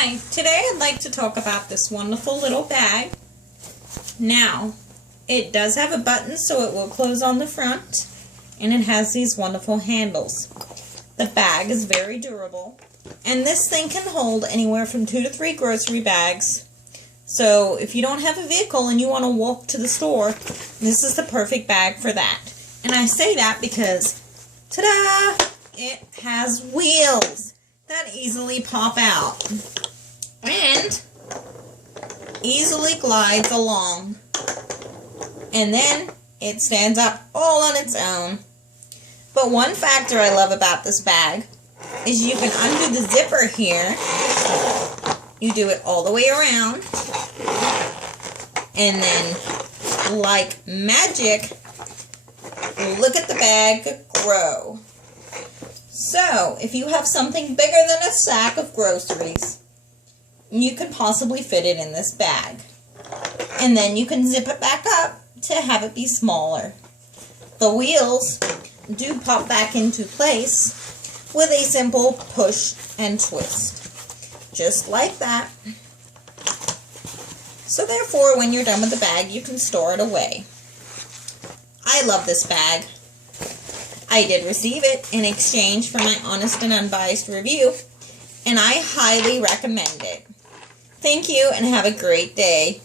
Hi, today I'd like to talk about this wonderful little bag. Now, it does have a button so it will close on the front, and it has these wonderful handles. The bag is very durable, and this thing can hold anywhere from 2 to 3 grocery bags. So if you don't have a vehicle and you want to walk to the store, this is the perfect bag for that. And I say that because, ta-da! It has wheels that easily pop out and easily glides along, and then it stands up all on its own. But one factor I love about this bag is you can undo the zipper here. You do it all the way around, and then like magic, look at the bag grow. So, if you have something bigger than a sack of groceries, you could possibly fit it in this bag. And then you can zip it back up to have it be smaller. The wheels do pop back into place with a simple push and twist. Just like that. So therefore, when you're done with the bag, you can store it away. I love this bag. I did receive it in exchange for my honest and unbiased review, and I highly recommend it. Thank you, and have a great day.